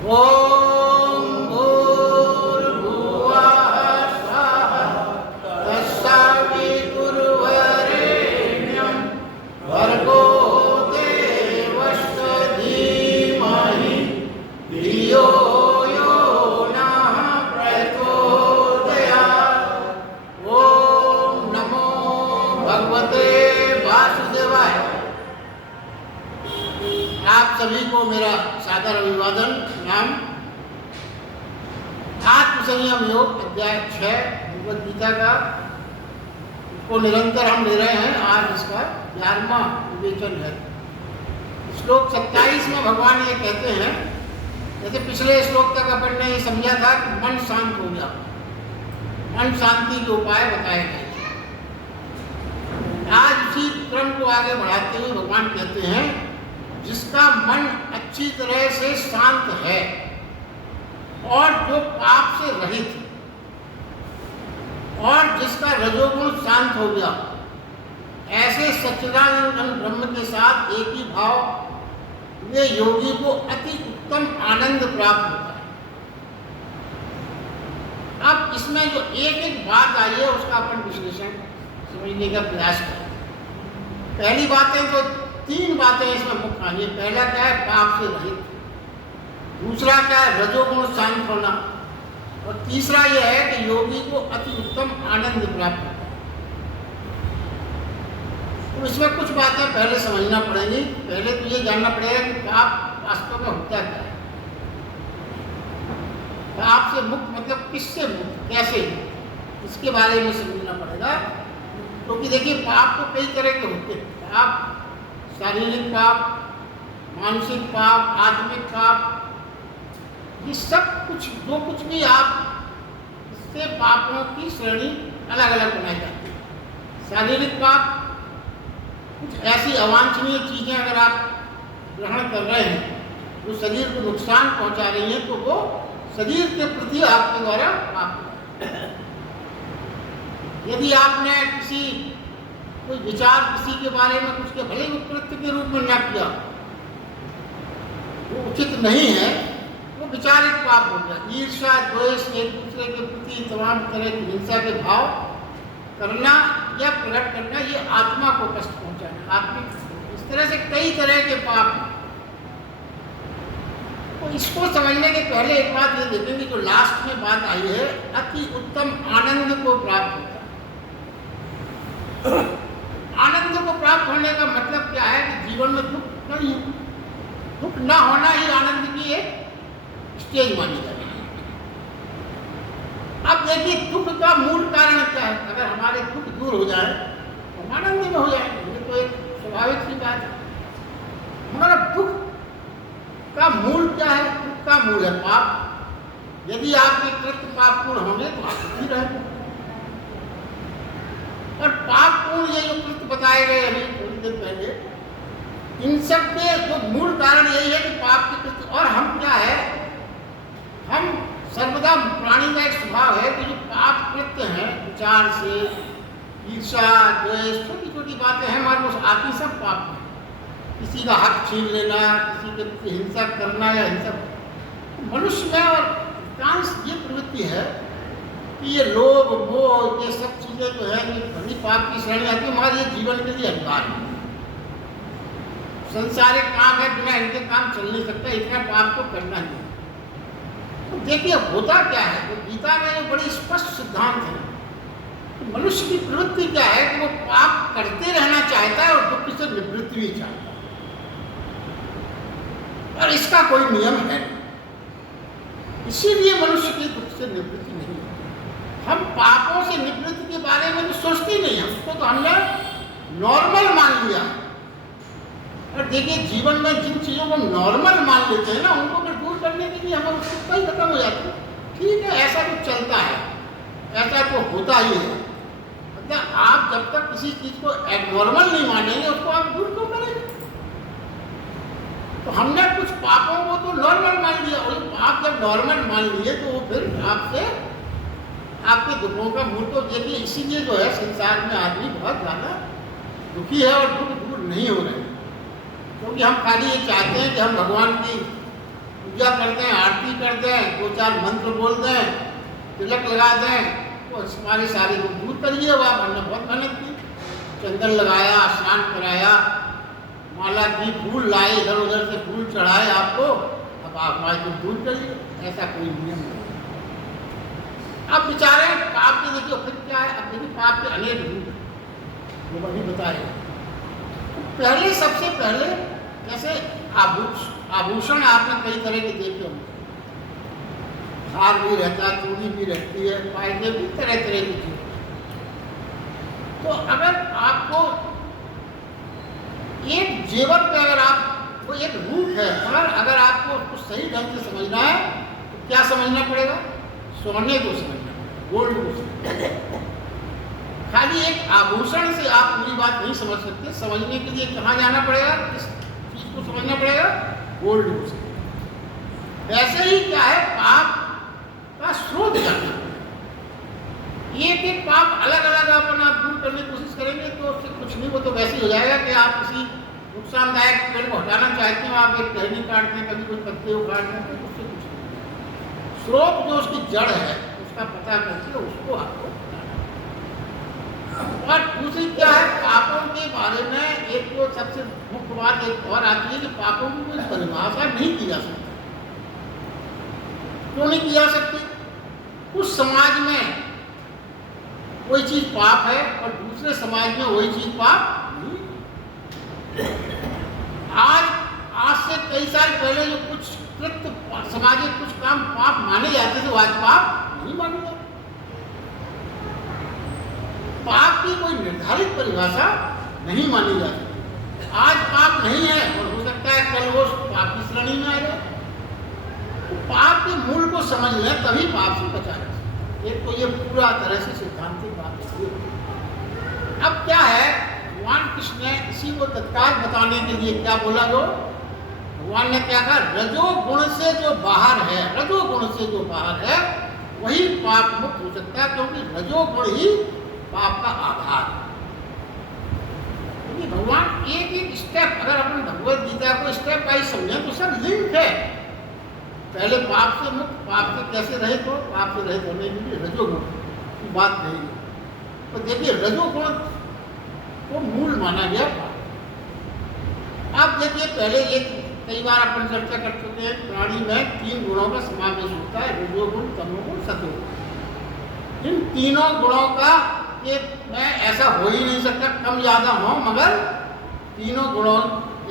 ओम भूर्भुवः स्वः तत्सवितुर्वरेण्यं भर्गो देवस्य धीमहि धियो यो नः प्रचोदयात्। ओम नमो भगवते वासुदेवाय। आप सभी को मेरा सादर अभिवादन। नाम आत्मसंयम योग अध्याय 6 भगवद गीता का, इसको निरंतर हम ले रहे हैं। आज इसका 11वां विवेचन है। श्लोक 27 में भगवान ये कहते हैं, जैसे पिछले श्लोक तक अपन ने ये समझा था कि मन शांत हो गया, मन शांति के उपाय बताए गए। आज उसी क्रम को आगे बढ़ाते हुए भगवान कहते हैं, जिसका मन अच्छी तरह से शांत है और जो पाप से रहित है और जिसका रजोगुण शांत हो गया, ऐसे सच्चिदानंद ब्रह्म के साथ एक ही भाव में योगी को अति उत्तम आनंद प्राप्त होता है। अब इसमें जो एक एक बात आई है उसका अपन विश्लेषण समझने का प्रयास करें। पहली बात है तो 3 बातें इसमें मुख्य आई है। पहला क्या है, पाप से रहित। दूसरा क्या है, रजोगुण शांत होना। और तीसरा यह है कि योगी को अति उत्तम आनंद प्राप्त होता है। तो इसमें कुछ बातें पहले समझना पड़ेंगी। पहले तो ये जानना पड़ेगा कि पाप वास्तव में होता क्या है। पाप से मुक्त मतलब किससे मुक्त, कैसे मुक्त, इसके बारे में समझना पड़ेगा। क्योंकि देखिए, पाप तो कई तरह के होते हैं। पाप शारीरिक पाप, मानसिक पाप, आत्मिक पाप, ये सब कुछ जो कुछ भी आप, इससे पापों की श्रेणी अलग अलग बनाई जाती है। शारीरिक पाप, कुछ ऐसी अवांछनीय चीज़ें अगर आप ग्रहण कर रहे हैं जो शरीर को नुकसान पहुंचा रही हैं, तो वो शरीर के प्रति आपके द्वारा पाप है। यदि आपने कोई विचार किसी के बारे में कुछ के भले ही कृत्य के रूप में न किया, वो उचित नहीं है, वो विचार एक पाप हो गया। ईर्ष्या, द्वेष, एक दूसरे के प्रति तमाम तरह की हिंसा के भाव करना या प्रकट करना, ये आत्मा को कष्ट पहुंचाना, आत्मिक। इस तरह से कई तरह के पाप। तो इसको समझने के पहले एक बात ये देखेंगे, जो लास्ट में बात आई है, अति उत्तम आनंद को प्राप्त होता है। आनंद को प्राप्त होने का मतलब क्या है कि जीवन में दुख नहीं, दुख न होना ही आनंद की एक स्टेज मानी जाती है। अब देखिए, दुख का मूल कारण क्या है। अगर हमारे दुख दूर हो जाए तो आनंद में हो जाएंगे, ये तो एक स्वाभाविक सी बात है। हमारा दुख का मूल क्या है? दुख का मूल है पाप। यदि आपके कृत्य पापपूर्ण होंगे तो आप दुखी रहेंगे। और पापपूर्ण ये जो कृत्य बताए गए अभी थोड़ी देर पहले, इन सब के जो मूल कारण यही है कि पाप के कृत्य। और हम क्या है, हम सर्वदा प्राणी का एक स्वभाव है कि जो पाप कृत्य हैं, विचार से, ईर्ष्या, द्वेष, छोटी छोटी बातें हैं हमारे को आती, सब पाप है। किसी का हक छीन लेना, किसी के प्रति हिंसा करना या हिंसा, मनुष्य में और अधिकांश ये प्रवृत्ति है कि ये लोभ, मोह, ये सब चीज़ें जो है ये बड़ी पाप की श्रेणी आती है। हमारे जीवन के लिए अनिवार्य है। संसारिक काम है, बिना इनके काम चल नहीं सकता, इतना पाप को करना नहीं। तो देखिए, होता क्या है, तो गीता में ये बड़ी स्पष्ट सिद्धांत है। तो मनुष्य की प्रवृत्ति क्या है कि वो पाप करते रहना चाहता है और दुख से निवृत्ति भी चाहता है। और इसका कोई नियम है नहीं, इसीलिए मनुष्य की दुख से निवृत्ति नहीं। हम पापों से निवृत्ति के बारे में तो सोचते ही नहीं है, उसको तो हमने नॉर्मल मान लिया। और देखिए, जीवन में जिन चीज़ों को नॉर्मल मान लेते हैं ना, उनको फिर दूर करने के लिए हमारी उत्सुकता ही खत्म हो जाती है। ठीक है, ऐसा तो चलता है, ऐसा तो होता ही है। मतलब आप जब तक किसी चीज़ को एबनॉर्मल नहीं मानेंगे, उसको आप दूर क्यों करेंगे? तो हमने कुछ पापों को तो नॉर्मल मान लिया, और आप जब नॉर्मल मान लिए तो वो फिर आपसे आपके दुखों का मूल तो देखिए। इसीलिए जो है संसार में आदमी बहुत ज़्यादा दुखी है और दुख दूर नहीं हो रहे हैं, क्योंकि हम खाली ये चाहते हैं कि हम भगवान की पूजा करते हैं, आरती करते हैं, 2-4 मंत्र बोलते हैं, तिलक लगा दें, तो हमारे सारे को दूर करिए। वो हमने बहुत मेहनत की, चंदन लगाया, स्नान कराया, माला की, फूल लाए, इधर उधर से फूल चढ़ाए आपको, अब आप हमारे को दूर करिए। ऐसा कोई नियम नहीं। अब बेचारे पाप के देखिए फिर क्या है, अब देखिए पाप के अनेक रूप हैं, वो अभी बताएगा। पहले सबसे पहले जैसे आभूषण आपने कई तरह के देखे होंगे, हार भी रहता है, चूड़ी भी रहती है, पायले भी तरह तरह की चीज। तो अगर आपको एक जेवर पे अगर आप वो एक रूप है, पर अगर आपको उसको सही ढंग से समझना है तो क्या समझना पड़ेगा? सोने को समझना, गोल्ड को समझना। खाली एक आभूषण से आप पूरी बात नहीं समझ सकते। समझने के लिए कहाँ जाना पड़ेगा? किस चीज को समझना पड़ेगा? गोल्ड को समझना। वैसे ही क्या है, पाप का स्रोत जानना पड़ेगा। एक एक पाप अलग अलग अपन आप दूर करने की कोशिश करेंगे तो उससे कुछ नहीं, वो तो वैसे ही हो जाएगा कि आप किसी नुकसानदायक पेड़ को हटाना चाहते हो, आप एक टहनी काटते हैं, कभी कुछ पत्ते उखाड़ते हैं, तो उससे कुछ नहीं। स्रोत जो उसकी जड़ है उसका पता करके उसको आपको हटाना। और दूसरी क्या है, पापों के बारे में एक तो सबसे मुख्य बात एक और आती है कि पापों की कोई परिभाषा नहीं की जा सकती। क्यों नहीं की जा सकती? उस समाज में कोई चीज पाप है और दूसरे समाज में वही चीज पाप नहीं। आज से कई साल पहले जो कुछ कृत्य सामाजिक कुछ काम पाप माने जाते थे, वो आज पाप नहीं माने जाते। पाप की कोई निर्धारित परिभाषा नहीं मानी जाती। आज पाप नहीं है और हो सकता है कल वो पाप की श्रेणी में आ जाए। तो पाप के मूल को समझ लें तभी पाप से बचा जा सकता। एक तो ये पूरा तरह से सिद्धांतिक बात है। अब क्या है, भगवान कृष्ण ने इसी को तत्काल बताने के लिए क्या बोला? जो भगवान ने क्या कहा, रजोगुण से जो बाहर है, रजोगुण से जो बाहर है वही पाप मुक्त हो सकता है, क्योंकि रजोगुण ही पाप का आधार है। क्योंकि भगवान एक एक स्टेप, अगर अपन भगवत गीता को स्टेप बाई समझें तो सब लिंक है। पहले पाप से मुक्त, पाप से कैसे रहित हो, पाप से रहित होने के लिए रजोगुण की बात नहीं है। तो देखिए रजोगुण को मूल माना गया पाप। अब देखिए पहले एक कई बार अपन चर्चा कर चुके हैं, प्राणी में 3 गुणों का समावेश होता है, रजोगुण, तमोगुण, सतोगुण। इन तीनों गुणों का मैं ऐसा हो ही नहीं सकता कम ज्यादा हो, मगर तीनों गुणों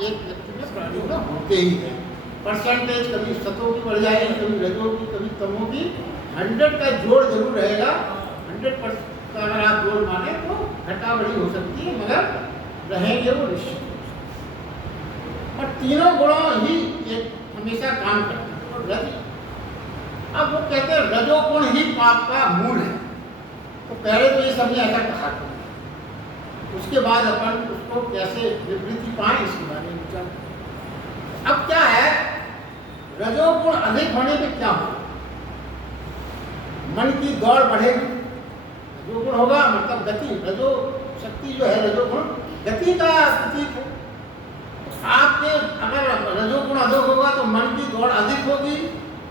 एक व्यक्ति में, प्राणी में होते ही हैं। परसेंटेज कभी सतों की बढ़ जाएगी, कभी रजों की, कभी तमों की। 100 का जोड़ जरूर रहेगा। 100% का अगर आप जोड़ माने तो घटा बड़ी हो सकती है, मगर रहेंगे वो निश्चित। और तीनों गुणों ही एक हमेशा काम करते हैं। और रज, अब वो कहते हैं रजोगुण ही पाप का मूल है। तो पहले तो ये सबने ऐसा कहा, उसके बाद अपन उसको कैसे विवृत्ति पाए इसके बारे में विचार। अब क्या है, रजोगुण अधिक होने पे क्या हो? मन की दौड़ बढ़ेगी, रजोगुण होगा मतलब गति, रजो शक्ति जो है रजोगुण गति का प्रतीक है। आपके अगर रजोगुण अधिक होगा तो मन की दौड़ अधिक होगी,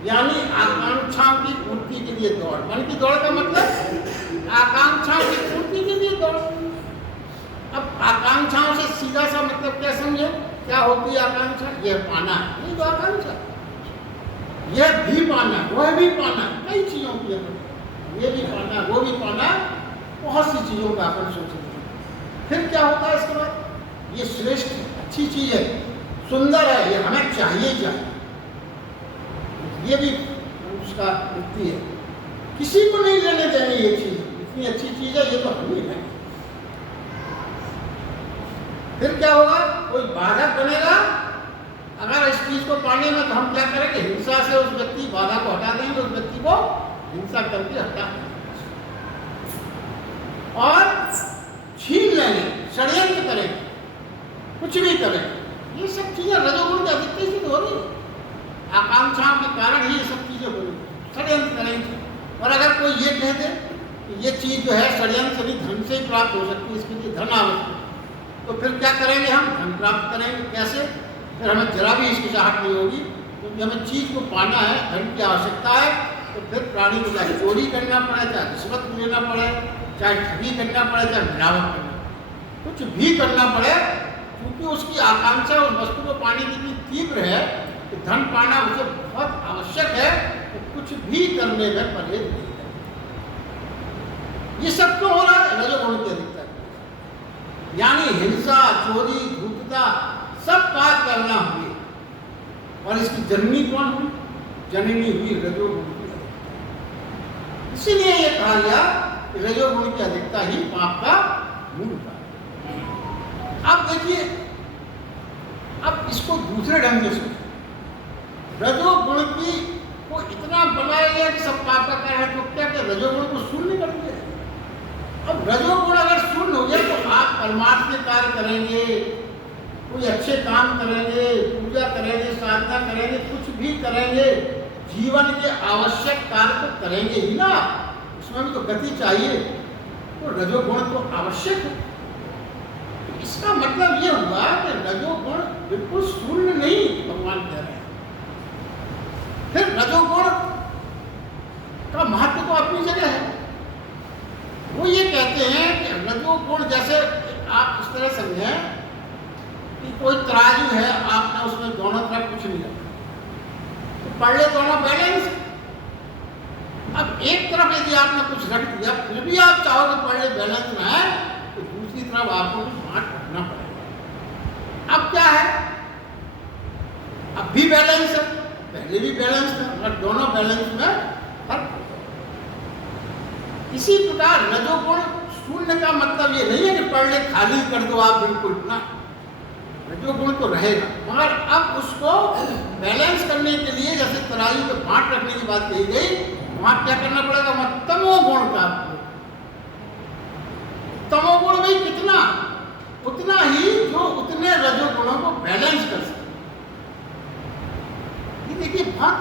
यानी आकांक्षाओं की पूर्ति के लिए दौड़। मन की दौड़ का मतलब आकांक्षाओं की पूर्ति के लिए दौड़। अब आकांक्षाओं से सीधा सा मतलब क्या समझे? क्या होती है आकांक्षा? यह पाना है, नहीं तो आकांक्षा। यह भी पाना, वह भी पाना, कई चीजों की ये भी पाना, वो भी पाना, बहुत सी चीजों का अपन सोच सकते हैं। फिर क्या होता है इसके बाद? ये श्रेष्ठ अच्छी चीज है, सुंदर है, ये हमें चाहिए चाहिए। ये भी उसका वृत्ति है, किसी को नहीं लेने देनी ये चीज, इतनी अच्छी चीज है, ये तो हम ही है। फिर क्या होगा? कोई बाधक बनेगा। अगर इस चीज को पाने में तो हम क्या करेंगे? हिंसा से उस व्यक्ति बाधा को हटा देंगे, उस व्यक्ति को हिंसा करके हटा और छीन लेंगे, षड्यंत्र करेंगे, कुछ भी करेंगे। ये सब चीजें रजोगुण की अधिकता से हो रही, आकांक्षाओं के कारण ही ये सब चीजें हो रही, षड्यंत्र करेंगे। और अगर कोई ये कह दे कि ये चीज जो है षड्यंत्र भी धन से ही प्राप्त हो सकती है, इसके लिए धन आवश्यक, तो फिर क्या करेंगे? हम धन प्राप्त करेंगे कैसे? फिर हमें जरा भी हिचकिचाहट नहीं होगी क्योंकि हमें चीज़ को पाना है, धन की आवश्यकता है, तो फिर प्राणी को चाहे चोरी करना पड़े, चाहे रिश्वत लेना पड़े, चाहे ठगी करना पड़े, चाहे मिलावट करना पड़े, कुछ भी करना पड़े, क्योंकि उसकी आकांक्षा उस वस्तु को पाने की इतनी तीव्र है कि धन पाना उसे बहुत आवश्यक है, तो कुछ भी करने में परहेज नहीं है। ये सब क्यों हो रहा है? रजोगुण की अधिकता, यानी हिंसा, चोरी, धूर्तता, सब पाप करना हुई, और इसकी जननी कौन हुई? जननी हुई रजोगुण की अधिकता। इसीलिए ये कहा गया कि रजोगुण की अधिकता ही पाप का मूल कारण है। अब देखिए, अब इसको दूसरे ढंग से सोचो। रजोगुण की को इतना बनाया गया कि सब पाप का कारण है, तो क्या क्या रजोगुण को शून्य कर दिया? अब रजोगुण अगर शून्य हो गया तो आप परमार्थ के कार्य करेंगे, कोई अच्छे काम करेंगे, पूजा करेंगे, साधना करेंगे, कुछ भी करेंगे, जीवन के आवश्यक कार्य तो करेंगे ही ना, उसमें भी तो गति चाहिए, तो रजोगुण तो आवश्यक है। इसका मतलब ये हुआ कि रजोगुण बिल्कुल शून्य नहीं, भगवान कह रहे हैं। फिर रजोगुण का महत्व तो अपनी जगह है। वो ये कहते हैं कि रजोगुण, जैसे आप इस तरह समझें कि कोई तराजू है, आपने उसमें दोनों तरफ कुछ नहीं रखा, तो पढ़ ले दोनों बैलेंस। अब एक तरफ यदि आपने कुछ रख दिया, फिर भी आप चाहोगे पढ़ ले बैलेंस में है, तो दूसरी तरफ आपको कुछ बांट रखना पड़ेगा। अब क्या है? अब भी बैलेंस है, पहले भी बैलेंस था, मगर दोनों बैलेंस में फर्क। इसी प्रकार रजोगुण शून्य का मतलब ये नहीं है कि पढ़ ले खाली कर दो आप बिल्कुल ना, रजोगुण तो रहेगा, मगर अब उसको बैलेंस करने के लिए जैसे तराजू पे बांट रखने की बात कही गई, वहां क्या करना पड़ेगा? वहां तमोगुण का, तमोगुण में कितना, उतना ही जो उतने रजोगुणों को बैलेंस कर सके। ये देखिए बहुत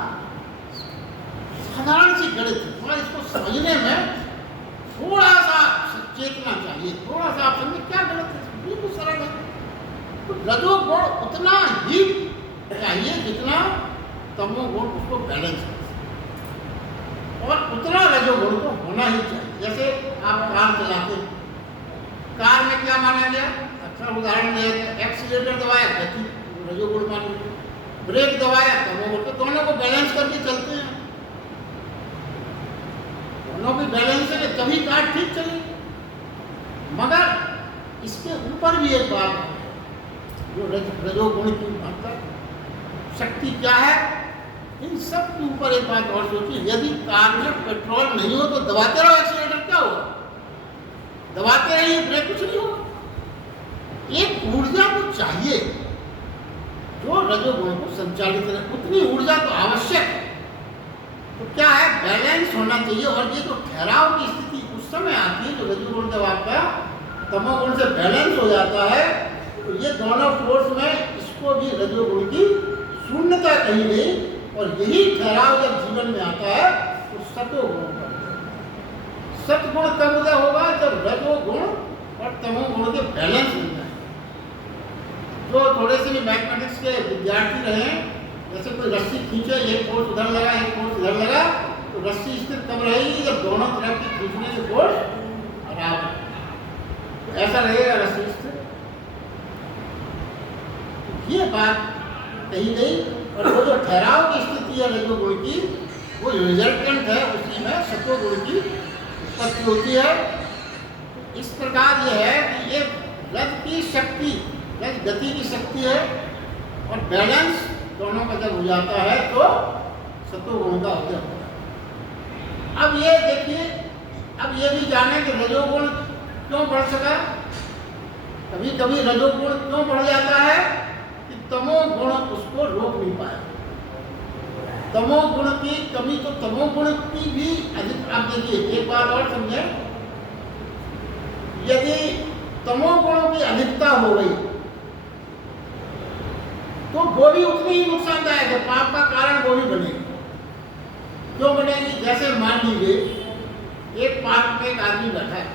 साधारण सी गणित है, थोड़ा इसको समझने में थोड़ा सा चेतना चाहिए, थोड़ा सा आप समझे क्या गलत है, बिल्कुल सरल है। तो रजोगुण उतना ही चाहिए जितना तमोगुण उसको बैलेंस कर सके, और उतना रजोगुण को होना ही चाहिए। जैसे आप कार चलाते हैं, कार में क्या माना गया? अच्छा उदाहरण दिया गया, एक्सीलेटर दबाया गति रजोगुण मान लिया, ब्रेक दबाया तमोगुण, तो दोनों को बैलेंस करके चलते हैं, दोनों की बैलेंस है तभी कार ठीक चलेगी। मगर इसके ऊपर भी एक बात है, जो रजोगुण की महत्ता शक्ति क्या है, इन सब के ऊपर एक बात और सोचिए, यदि कार में पेट्रोल नहीं हो तो दबाते रहो एक्सीलेटर, क्या होगा? दबाते रहिए, ब्रेक, कुछ नहीं होगा। एक ऊर्जा को चाहिए जो रजोगुण को संचालित करे, उतनी ऊर्जा तो आवश्यक है। तो क्या है? बैलेंस होना चाहिए, और ये जो ठहराव की स्थिति उस समय आती है जो रजोगुण जब आपका तमोगुण से बैलेंस हो जाता है, तो ये दोनों फोर्स में इसको भी रजोगुण की शून्यता कही गई, और यही ठहराव जब जीवन में आता है तो सतोगुण का, सतगुण कब उदय होगा? जब रजोगुण और तमोगुण के बैलेंस हो जाए। जो थोड़े से भी मैथमेटिक्स के विद्यार्थी रहे, जैसे कोई रस्सी खींचे, एक फोर्स उधर लगा, एक फोर्स इधर लगा, तो रस्सी स्थिर तब रहेगी जब दोनों तरफ की खींचने से फोर्स बराबर, तो ऐसा रहेगा रस्सी स्थिर। ये बात कही गई, और वो जो ठहराव की स्थिति है रजोगुण की, वो रिजल्टेंट है, उसी में सतोगुण की उत्पत्ति होती है। इस प्रकार यह है कि ये रज की शक्ति, रज गति की शक्ति है, और बैलेंस दोनों का जब हो जाता है तो सतोगुण का उदय होता है। अब ये देखिए, अब ये भी जाने कि रजोगुण क्यों बढ़ सका। कभी कभी रजोगुण क्यों बढ़ जाता है कि तमोगुण उसको रोक नहीं पाया। तमोगुण की कमी, तो तमोगुण की भी अधिक, आप देखिए एक बार और समझे, यदि तमोगुणों की अधिकता हो गई तो वो भी उतनी ही नुकसानदायक है, पाप का कारण वो भी बनेगी। क्यों बनेगी? जैसे मान लीजिए एक पार्क में एक आदमी बैठा है,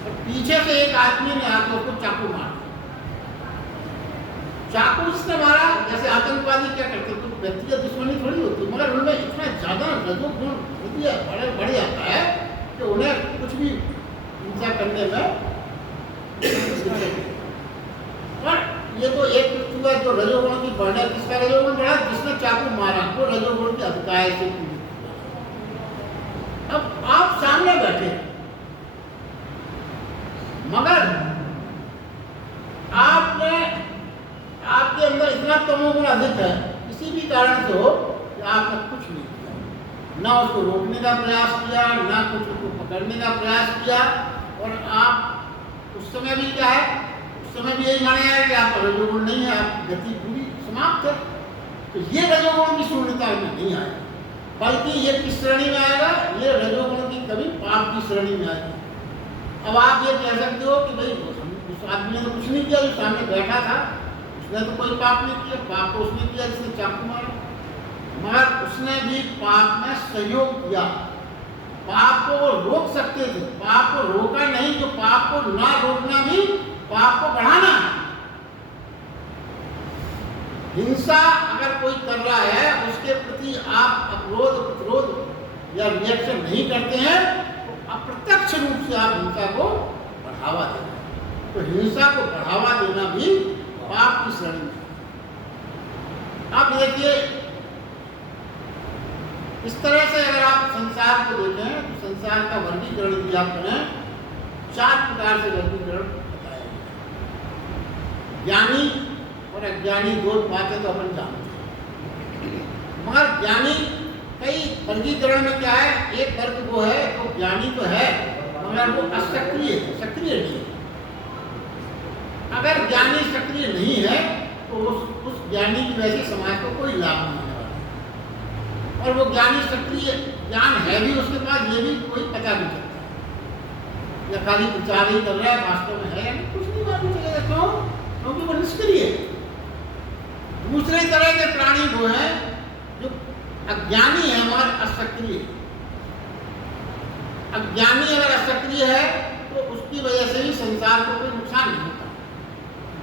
और पीछे से एक आदमी ने आकर उसको चाकू मार दिया, चाकू से मारा, जैसे आतंकवादी क्या करते हैं, तो व्यक्तिगत दुश्मनी थोड़ी होती, मगर उनमें इतना ज़्यादा रजोगुण बढ़ जाता है कि उन्हें कुछ भी हिंसा करने में। और ये तो एक व्यक्ति हुआ जो रजोगुण की बढ़ने, किसका रजोगुण बढ़ा, जिसने चाकू मारा, वो रजोगुण की अधिकाय से पीड़ित। अब आप सामने बैठे, मगर आपके अंदर इतना तमोगुण अधिक है, किसी भी कारण से हो, कि आपने कुछ नहीं किया, ना उसको रोकने का प्रयास किया, ना कुछ उसको पकड़ने का प्रयास किया, और आप उस समय भी क्या है, उस समय भी यही माना है कि आपका रजोगुण नहीं है, आपकी गति पूरी समाप्त है। तो ये रजोगुण की शून्यता में नहीं आएगा, बल्कि ये किस श्रेणी में आएगा, ये रजोगुण की कभी पाप की श्रेणी में आएगी। अब आप ये कह सकते हो कि भाई उस आदमी ने तो कुछ नहीं किया, जो सामने बैठा था उसने तो कोई पाप नहीं किया, पाप तो उसने किया जिसने चाकू मारा, मगर उसने भी पाप में सहयोग किया। पाप को वो रोक सकते थे, पाप को रोका नहीं, जो पाप को ना रोकना भी पाप को बढ़ाना। हिंसा अगर कोई कर रहा है, उसके प्रति आप अपरोध प्रतिरोध या रिएक्शन नहीं करते हैं, तो अप्रत्यक्ष रूप से आप हिंसा को बढ़ावा देते हैं। तो हिंसा को बढ़ावा देना भी पाप की श्रेणी में। अब देखिए, इस तरह से अगर आप संसार को देखें, तो संसार का वर्गीकरण दिया करें, 4 प्रकार से वर्गीकरण बताया गया। ज्ञानी और अज्ञानी दो बातें तो अपन जानते हैं, मगर ज्ञानी कई वर्गीकरण में क्या है, एक वर्ग वो है तो ज्ञानी तो है, मगर वो असक्रिय है, सक्रिय नहीं है। अगर ज्ञानी सक्रिय नहीं है, तो उस ज्ञानी की वजह से समाज को कोई लाभ नहीं होने वाला, और वो ज्ञानी सक्रिय ज्ञान है भी उसके पास, ये भी कोई पता नहीं चलता, या खाली विचार ही कर रहा है, वास्तव में है या नहीं, कुछ नहीं मालूम चलेगा। क्यों? क्योंकि वो निष्क्रिय है। दूसरे तरह के प्राणी वो हैं जो अज्ञानी है और असक्रिय। अज्ञानी अगर असक्रिय है तो उसकी वजह से भी संसार को कोई नुकसान नहीं होता।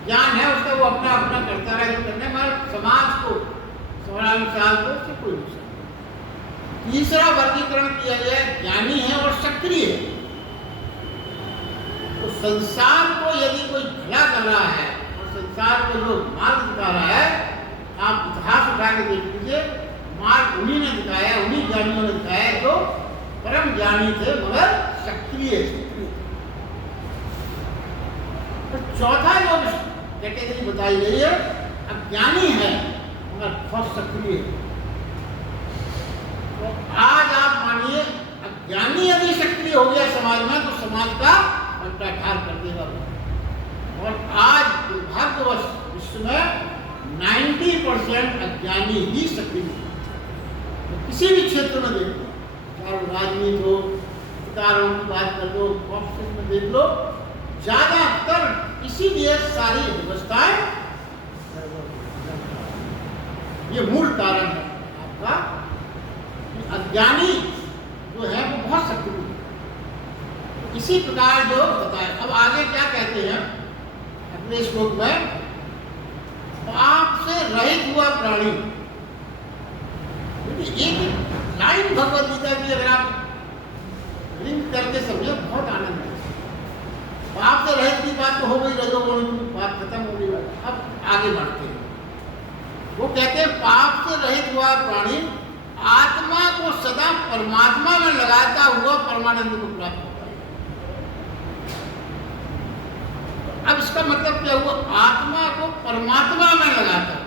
ज्ञान है उसका, वो अपना अपना करता रहे, जो करने, मगर समाज को, समाज को उससे कोई नुकसान नहीं। तीसरा वर्गीकरण किया गया है, ज्ञानी है और सक्रिय है। तो संसार को यदि कोई भला कर रहा है और संसार को जो मार्ग दिखा रहा है, आप इतिहास उठा के देख लीजिए, मार्ग उन्हीं ने दिखाया, उन्हीं ज्ञानियों ने दिखाया जो परम ज्ञानी थे मगर सक्रिय थे। तो चौथा जो कैटेगरी बताई गई है, अज्ञानी है मगर बहुत सक्रिय है। तो आज आप मानिए, अज्ञानी यदि सक्रिय हो गया समाज में, तो समाज का पलटाठार कर देगा। और आज दुर्भाग्यवश विश्व में 90% अज्ञानी ही सक्रिय है। तो किसी भी क्षेत्र में देख लो, चाहे राजनीति हो, अधिकारों की बात कर लो, ऑफिस में देख लो, ज्यादातर इसीलिए सारी व्यवस्थाएं, ये मूल कारण है आपका, अज्ञानी जो है वो बहुत सक्रिय है। इसी प्रकार जो बताया, अब आगे क्या कहते हैं अपने श्लोक में, पाप से रहित हुआ प्राणी। एक लाइन भगवद गीता की अगर आप लिंक करके समझे, बहुत आनंद है। पाप से रहित की बात तो हो गई, रजोगुण की बात खत्म हो गई। अब आगे बढ़ते हैं, वो कहते हैं पाप से रहित हुआ प्राणी आत्मा को सदा परमात्मा में लगाता हुआ परमानंद को प्राप्त होता है। अब इसका मतलब क्या हुआ, आत्मा को परमात्मा में लगाता है।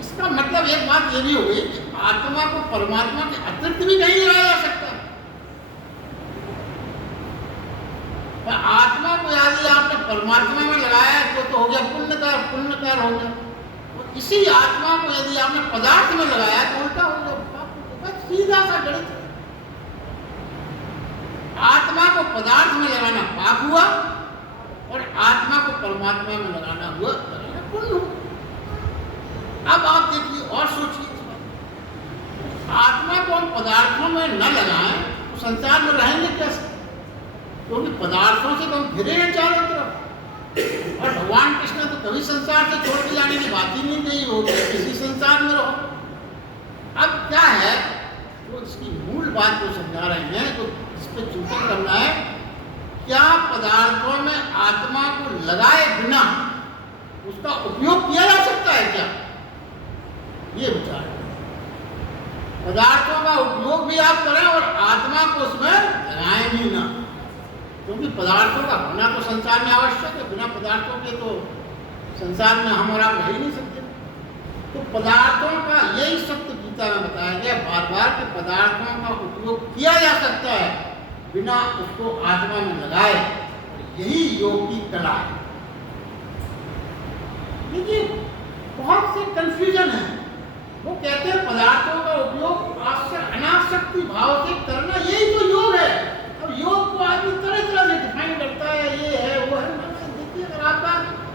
इसका मतलब एक बात ये भी हो गई कि आत्मा को परमात्मा के अतिरिक्त भी नहीं लगाया जा सकता। आत्मा को यदि आपने परमात्मा में लगाया तो हो गया पुण्यकार हो गया। और इसी आत्मा को यदि आपने पदार्थ में लगाया तो उल्टा हो गया। सीधा सा गणित है। आत्मा को पदार्थ में लगाना पाप हुआ और आत्मा को परमात्मा में लगाना हुआ पुण्य हुआ। अब आप देखिए और सोचिए, आत्मा को हम पदार्थों में न लगाएं तो संसार में रहेंगे कैसे? क्योंकि पदार्थों से तो हम घिरे हैं चारों तरफ। और भगवान कृष्ण तो कभी संसार से छोड़ के जाने की बात ही नहीं कही, हो किसी संसार में रहो। अब क्या है, तो इसकी मूल बात को समझा रहे हैं, तो इस पर चिंतन करना है, क्या पदार्थों में आत्मा को लगाए बिना उसका उपयोग किया जा सकता है क्या, ये विचार है। पदार्थों का उपयोग भी आप करें और आत्मा को उसमें लगाएं भी ना, क्योंकि पदार्थों का होना तो संसार में आवश्यक है, बिना पदार्थों के तो संसार में हम और आप रह ही नहीं सकते। तो पदार्थों का यही सत्य गीता में बताया गया बार बार कि पदार्थों का उपयोग किया जा सकता है बिना उसको आत्मा में लगाए, यही योग की कला है। देखिए बहुत से कंफ्यूजन है, वो कहते हैं पदार्थों का उपयोग अनासक्ति भाव से करना, यही तो योग है। अब योग को आदमी तरह तरह से डिफाइन करता है, ये है वो है। देखिए अगर आपका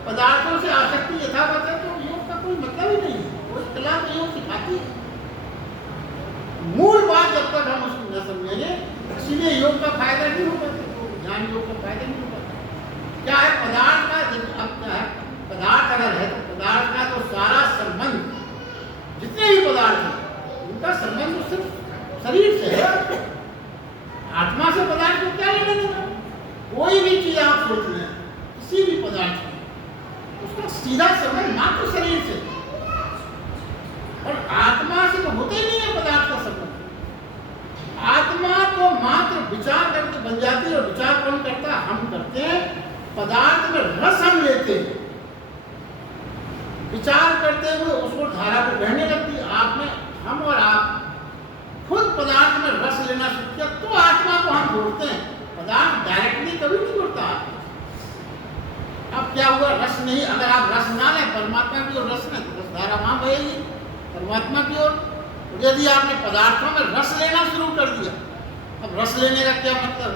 पदार्थों से आसक्ति यथावत है तो योग का कोई मतलब ही नहीं है, वो कला तो योग सिखाती है। मूल बात जब तक हम उसको न समझेंगे, इसीलिए योग का फायदा नहीं होगा, तो ज्ञान योग का फायदा नहीं होगा। क्या है पदार्थ का, अब क्या है पदार्थ अगर है तो पदार्थ का तो सारा संबंध, जितने भी पदार्थ हैं उनका संबंध सिर्फ शरीर से है, आत्मा से पदार्थ को क्या लेना देना। कोई भी चीज आप सोच रहे हैं किसी भी पदार्थ में, उसका सीधा संबंध मात्र शरीर से, और आत्मा से तो होता ही नहीं है पदार्थ का संबंध। आत्मा तो मात्र विचार करके बन जाती है, और विचार कौन करता है, हम करते हैं। पदार्थ में रस हम लेते हैं, विचार करते हुए उसको धारा पर बहने लगती है। आपने, हम और आप खुद पदार्थ में रस लेना शुरू किया तो आत्मा को हम जोड़ते हैं, पदार्थ डायरेक्टली कभी नहीं जोड़ता। अब क्या हुआ, रस नहीं, अगर आप रस ना लें परमात्मा की ओर, रस में तो रस धारा वहां बहेगी परमात्मा की ओर। यदि आपने पदार्थों में रस लेना शुरू कर दिया, अब रस लेने का क्या मतलब,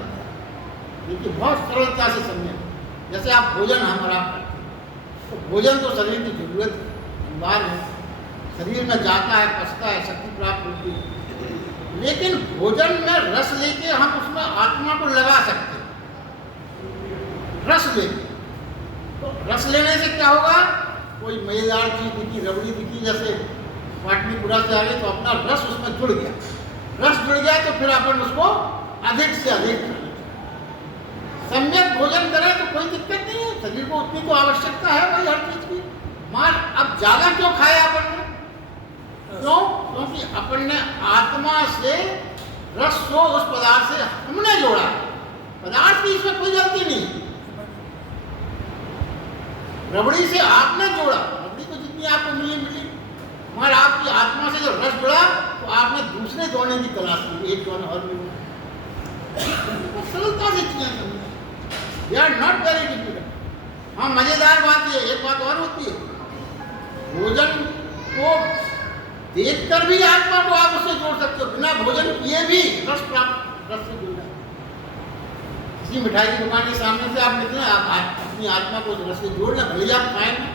देखिए बहुत सरलता से समझें। जैसे आप भोजन हम और आप करते हैं, तो भोजन तो शरीर की जरूरत अनिवार्य है, शरीर में जाता है, पचता है, शक्ति प्राप्त होती है। लेकिन भोजन में रस लेके हम उसमें आत्मा को लगा सकते हैं, रस लेके। तो रस लेने से क्या होगा, कोई मजेदार चीज दिखी, रबड़ी दिखी, जैसे पाटलिपुरा से आ गई तो अपना रस उसमें जुड़ गया, रस जुड़ गया तो फिर अपन उसको अधिक से अधिक सम्यक भोजन करें तो कोई दिक्कत नहीं है, शरीर को उतनी तो आवश्यकता है भाई हर चीज की। मान अब ज्यादा क्यों खाया अपन ने, क्यों, क्योंकि अपन ने आत्मा से रस को उस पदार्थ से हमने जोड़ा, पदार्थ की इसमें कोई गलती नहीं। रबड़ी से आपने जोड़ा, रबड़ी को जितनी आपको मिली, मगर आपकी आत्मा से जो रस जुड़ा तो आपने दूसरे जोड़ने की तलाश की, एक जोड़ना और मिला। सरलता से चीजें समझ, they are not very difficult. हाँ मजेदार बात ये, एक बात और होती है, भोजन को देखकर भी आत्मा को आप उससे जोड़ सकते हो, बिना भोजन किए भी रस प्राप्त, रस से जुड़ना। किसी मिठाई की दुकान के सामने से आप निकले, आप अपनी आत्मा को रस से जोड़ लें, भले आप खाएंगे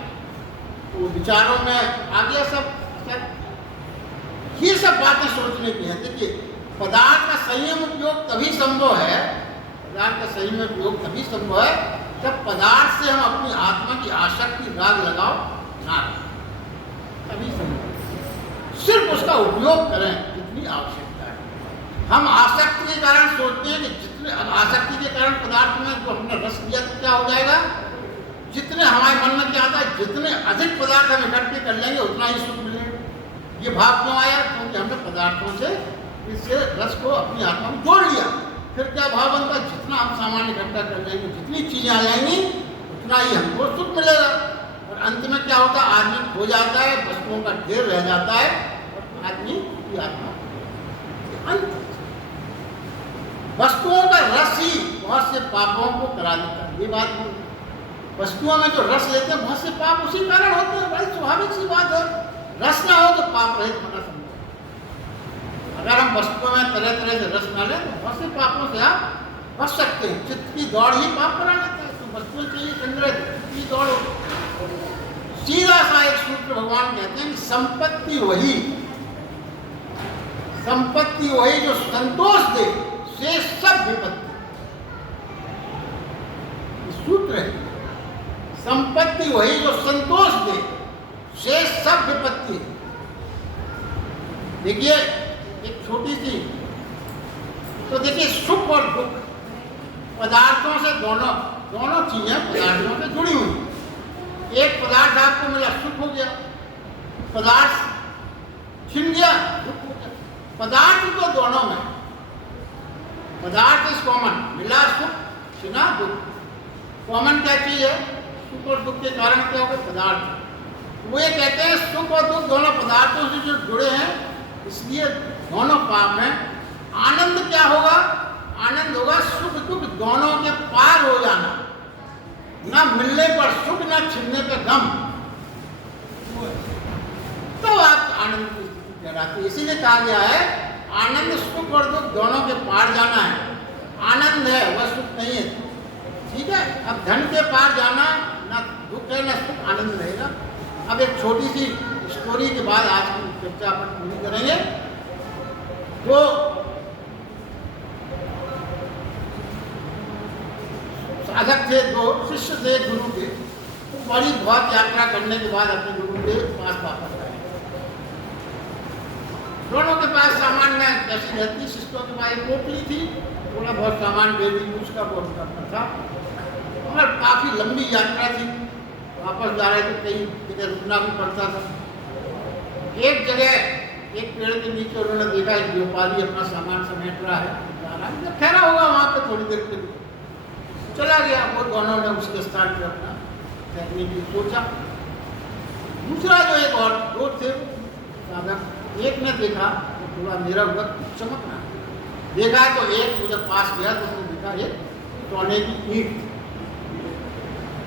तो विचारों में आ गया सब। ये सब बातें सोचने की हैं। देखिए पदार्थ का संयम उपयोग तभी संभव है, पदार्थ का सही में उपयोग तभी संभव है जब पदार्थ से हम अपनी आत्मा की आसक्ति राग लगाओ ना, तभी संभव। सिर्फ उसका उपयोग करें जितनी आवश्यकता है। हम आसक्ति के कारण सोचते हैं कि जितने, आसक्ति के कारण पदार्थ में जो हमने रस लिया तो क्या हो जाएगा, जितने हमारे मन में क्या आता है, जितने अधिक पदार्थ हम इकट्ठे कर लेंगे उतना ही सुख मिलेगा। ये भाव क्यों आया, क्योंकि हमने पदार्थों से इससे रस को अपनी आत्मा में जोड़ लिया। फिर क्या भाव बनता है, जितना हम सामान इकट्ठा कर लेंगे, जितनी चीजें आ जाएंगी उतना ही हमको सुख मिलेगा। और अंत में क्या होता है, आदमी खो जाता है, वस्तुओं का ढेर रह जाता है और आदमी की आत्मा अंत। वस्तुओं का रस ही बहुत से पापों को करा देता है, ये बात नहीं। वस्तुओं में जो रस लेते हैं बहुत से पाप उसी कारण होते हैं, बड़ी स्वाभाविक सी बात है। रस ना हो तो पाप रहित होना संभव। अगर हम वस्तुओं में तरह तरह से रस ना लें तो बहुत से पापों से आप बच सकते हैं। चित्त की दौड़ ही पाप करा लेता है, तो वस्तुएं चाहिए संग्रह, चित्त की दौड़ हो। सीधा सा एक सूत्र भगवान कहते हैं कि संपत्ति वही जो संतोष दे, शेष सब विपत्ति। सूत्र है संपत्ति वही जो संतोष दे, शेष सब विपत्ति है। देखिए एक छोटी सी, तो देखिए सुख और दुख पदार्थों से दोनों चीजें पदार्थों से जुड़ी हुई। एक पदार्थ आपको मिला, सुख हो गया, पदार्थ छिन गया, दुख हो गया। पदार्थ तो दोनों में, पदार्थ इज कॉमन, मिला सुख, छिना दुख। कॉमन क्या चीज है? सुख और दुख के कारण क्या होगा? पदार्थ। वो ये कहते हैं सुख और दुख दोनों पदार्थों से जो जुड़े हैं, इसलिए दोनों पाप हैं। आनंद क्या होगा? आनंद होगा सुख दुख दोनों के पार हो जाना, ना मिलने पर सुख, ना छिनने पर गम, तो आप आनंद की स्थिति कहलाती है। इसीलिए कहा गया है आनंद सुख और दुख दोनों के पार जाना है। आनंद है, वह सुख नहीं है, ठीक है। अब धन के पार जाना, ना दुख है ना सुख, आनंद रहेगा। अब एक छोटी सी स्टोरी के बाद आज की चर्चा अपन पूरी करेंगे। तो साधक थे, दो शिष्य थे गुरु के, तो बड़ी बहुत यात्रा करने के बाद अपने गुरु के पास वापस आए। दोनों के पास सामान में जैसी रहती, शिष्यों के पास एक पोटली थी, थोड़ा बहुत सामान दे दी, उसका बहुत करना था। और काफी लंबी यात्रा थी, वापस जा रहे थे, कहीं किधर रुकना भी पड़ता था। एक जगह एक पेड़ के नीचे उन्होंने देखा एक व्यापारी अपना सामान समेट रहा है, जा रहा है, ठहरा होगा वहां पे थोड़ी देर के लिए, चला गया। वो दोनों ने उसके स्थान पर अपना ठहरने की सोचा। दूसरा जो एक और दो थे साधक, एक ने देखा तो थोड़ा मेरा हुआ चमक रहा, देखा तो एक मुझे पास गया तो उसने देखा एक सोने की ईंट,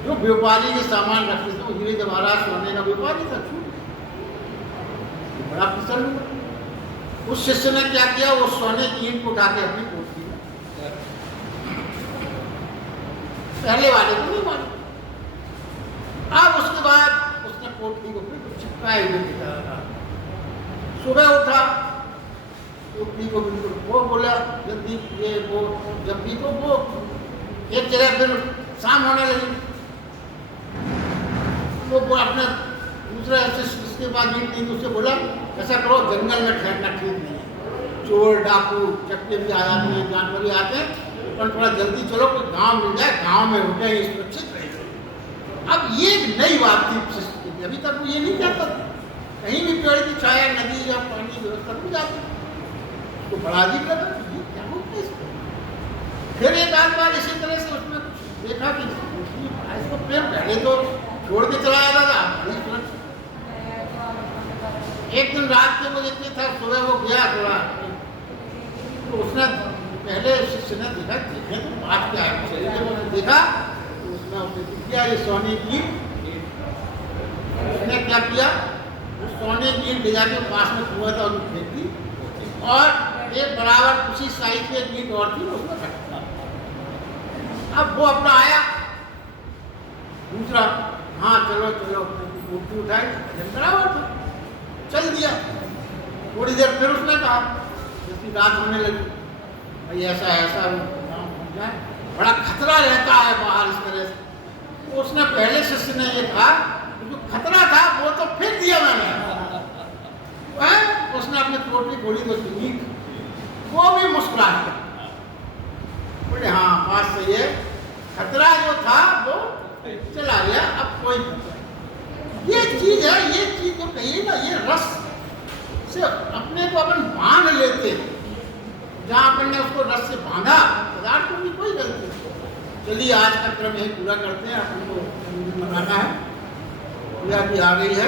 जो व्यापारी के सामान रखते थे, हीरे जवाहरात सोने का व्यापारी था, छूट बड़ा प्रसन्न हुआ। उस शिष्य ने क्या किया, वो सोने की ईंट को उठा के अपनी पोटली में, पहले वाले को नहीं मालूम। अब उसके बाद उसने पोटली को फिर चिपकाए हुए दिखा रहा। सुबह उठा, पोटली को बिल्कुल वो बोला जल्दी ये वो, जब भी को वो एक जगह, फिर शाम होने लगी, वो अपने दूसरा इसके बाद उससे बोला ऐसा करो, जंगल में ठहरना ठीक नहीं है, चोर डाकू चक्के भी आ जाते हैं, जानवर भी आते हैं, पर थोड़ा जल्दी चलो, कोई गांव मिल जाए, गांव में रुके ही सुरक्षित रहे। अब ये नई बात थी, अभी तक वो ये नहीं कहता था, कहीं भी पेड़ की छाया, नदी या पानी व्यवस्था मिल जाती, तो बड़ा अजीब लगा, ये क्या होता है इसको। फिर एक आध बार इसी तरह से उसने देखा कि इसको पेड़ पहले तो छोड़ के चला जाता था, एक दिन रात के वो देखते था, सुबह वो गया थोड़ा, तो उसने पहले शिष्य ने देखा, देखे तो बात क्या है, चलिए जब उसने देखा तो उसने किया ये सोने की, उसने क्या किया, उस सोने की ले जाके पास में कुआं था उसको फेंक दी, और एक बराबर उसी साइज की एक ईंट और थी उसमें रख दिया। अब वो अपना आया दूसरा, हाँ चलो चलो, पोटली उठाई, बराबर था, चल दिया। थोड़ी देर फिर उसने कहा, जैसी रात होने लगी, भाई ऐसा ऐसा गाँव पहुँच जाए, बड़ा खतरा रहता है बाहर इस तरह से। तो उसने पहले शिष्य ने ये कहा, जो खतरा था वो तो फेंक दिया मैंने, उसने अपनी पोटली खोली तो ईंट, वो भी मुस्कुरा दिया, बोले हाँ बात सही है, खतरा जो था वो चला गया, अब कोई खतरा। ये चीज है, ये चीज जो कही ना, ये रस से अपने को अपन बांध लेते, जहाँ अपन ने उसको रस से बांधा, पदार्थ को भी कोई गलती नहीं। चलिए आज का क्रम यही पूरा करते हैं, अपन को मंदिर मनाना है, पूजा भी आ गई है।